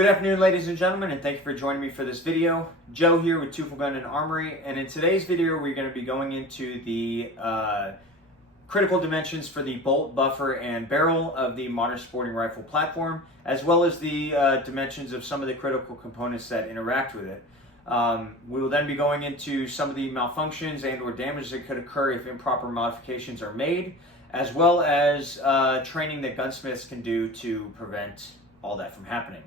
Good afternoon, ladies and gentlemen, and thank you for joining me for this video. Joe here with Tufel Gun and Armory, and in today's video we're going to be going into the critical dimensions for the bolt, buffer, and barrel of the modern sporting rifle platform, as well as the dimensions of some of the critical components that interact with it. We will then be going into some of the malfunctions and or damage that could occur if improper modifications are made, as well as training that gunsmiths can do to prevent all that from happening.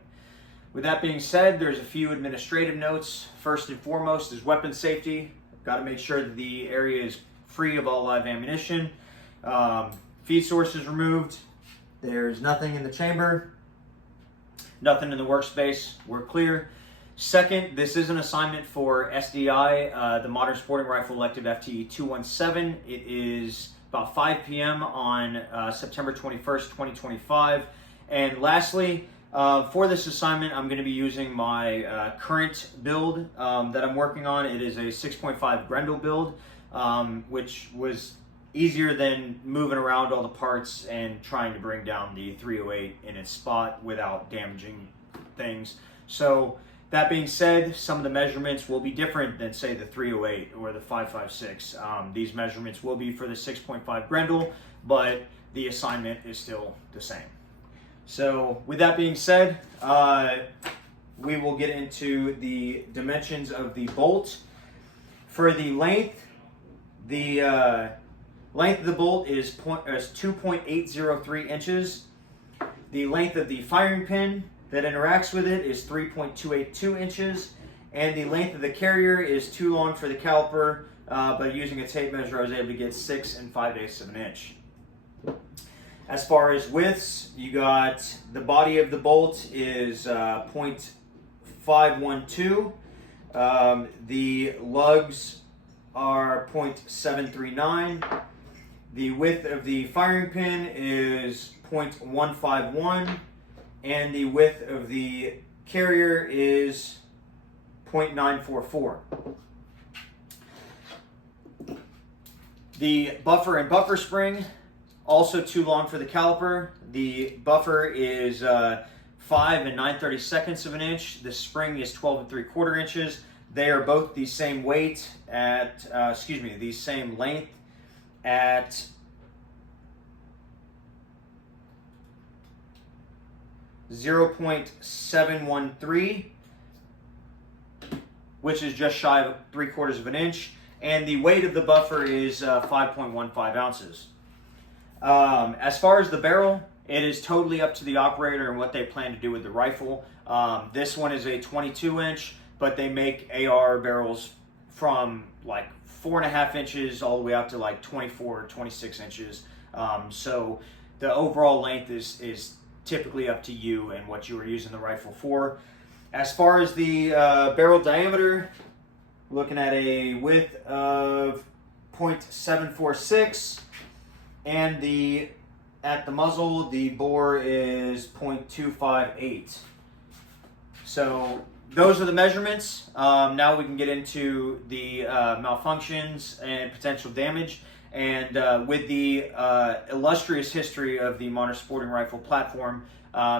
With that being said, there's a few administrative notes. First and foremost is weapon safety. Got to make sure that the area is free of all live ammunition. Feed source is removed. There's nothing in the chamber, nothing in the workspace. We're clear. Second, this is an assignment for SDI, the Modern Sporting Rifle Elective FTE 217. It is about 5 p.m. on September 21st, 2025. And lastly, for this assignment, I'm going to be using my current build that I'm working on. It is a 6.5 Grendel build, which was easier than moving around all the parts and trying to bring down the 308 in its spot without damaging things. So that being said, some of the measurements will be different than, say, the 308 or the 5.56. These measurements will be for the 6.5 Grendel, but the assignment is still the same. So with that being said, we will get into the dimensions of the bolt. For the length of the bolt is 2.803 inches. The length of the firing pin that interacts with it is 3.282 inches. And the length of the carrier is too long for the caliper, but using a tape measure I was able to get 6 5/8 of an inch. As far as widths, you got the body of the bolt is 0.512. The lugs are 0.739. The width of the firing pin is 0.151. And the width of the carrier is 0.944. The buffer and buffer spring, also too long for the caliper. The buffer is 5 9/32 of an inch. The spring is 12 3/4 inches. They are both the same weight at, the same length at 0.713, which is just shy of 3/4 of an inch. And the weight of the buffer is 5.15 ounces. As far as the barrel, it is totally up to the operator and what they plan to do with the rifle. This one is a 22 inch, but they make AR barrels from like 4.5 inches all the way up to like 24 or 26 inches. So the overall length is typically up to you and what you are using the rifle for. As far as the barrel diameter, looking at a width of 0.746. And at the muzzle, the bore is 0.258. So those are the measurements. Now we can get into the malfunctions and potential damage. And with the illustrious history of the modern sporting rifle platform,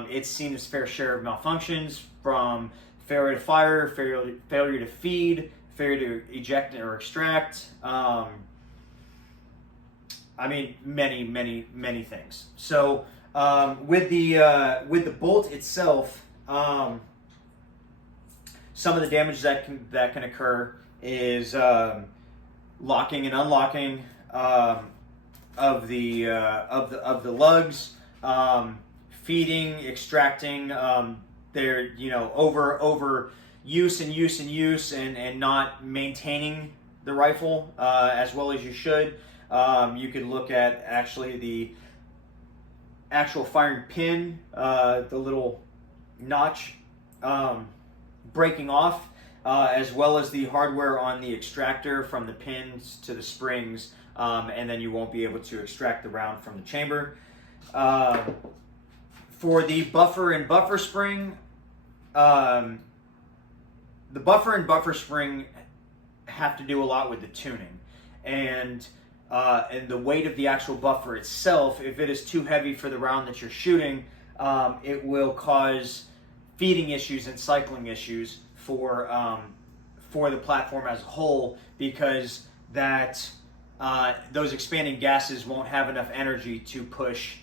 it's seen its fair share of malfunctions, from failure to fire, failure to feed, failure to eject or extract. I mean, many things. So with the bolt itself, some of the damage that can occur is locking and unlocking of the lugs, feeding, extracting. They're over use and not maintaining the rifle as well as you should. You could look at actually the actual firing pin, the little notch breaking off, as well as the hardware on the extractor from the pins to the springs, and then you won't be able to extract the round from the chamber. For the buffer and buffer spring, the buffer and buffer spring have to do a lot with the tuning. And the weight of the actual buffer itself, if it is too heavy for the round that you're shooting, it will cause feeding issues and cycling issues for the platform as a whole, because that those expanding gases won't have enough energy to push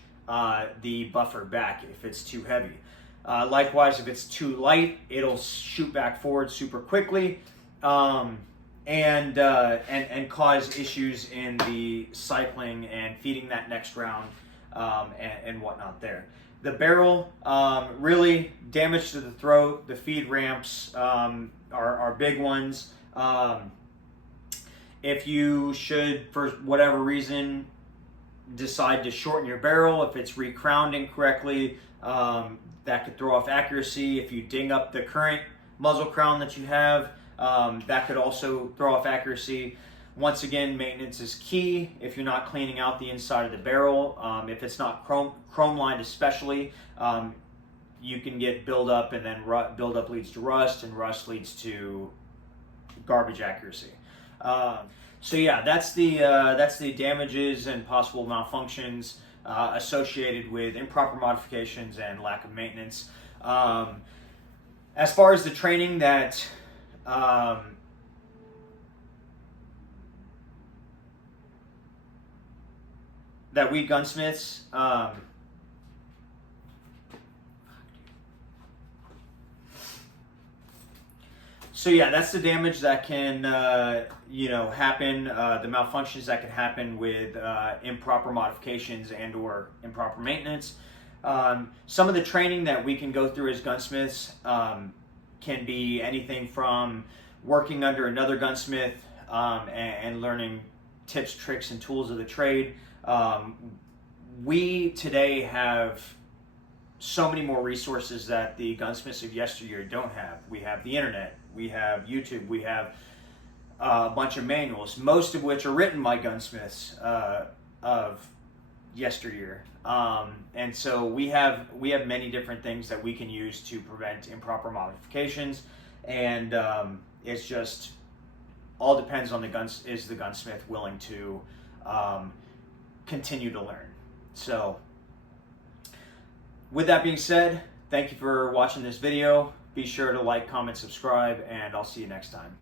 the buffer back if it's too heavy. Likewise, if it's too light, it'll shoot back forward super quickly, and cause issues in the cycling and feeding that next round, and whatnot there. The barrel, really damage to the throat. The feed ramps are big ones. If you should, for whatever reason, decide to shorten your barrel, if it's recrowned incorrectly, that could throw off accuracy. If you ding up the current muzzle crown that you have, that could also throw off accuracy. Once again, maintenance is key. If you're not cleaning out the inside of the barrel, if it's not chrome lined especially, you can get buildup, and then buildup leads to rust, and rust leads to garbage accuracy. So yeah, that's the damages and possible malfunctions associated with improper modifications and lack of maintenance. As far as the training that we gunsmiths so yeah, that's the damage that can happen, the malfunctions that can happen with improper modifications and or improper maintenance. Some of the training that we can go through as gunsmiths can be anything from working under another gunsmith and learning tips, tricks, and tools of the trade. We today have so many more resources that the gunsmiths of yesteryear don't have. We have the internet, we have YouTube, we have a bunch of manuals, most of which are written by gunsmiths of yesteryear. And so we have many different things that we can use to prevent improper modifications, and it's just all depends on is the gunsmith willing to continue to learn. So with that being said, thank you for watching this video. Be sure to like, comment, subscribe, and I'll see you next time.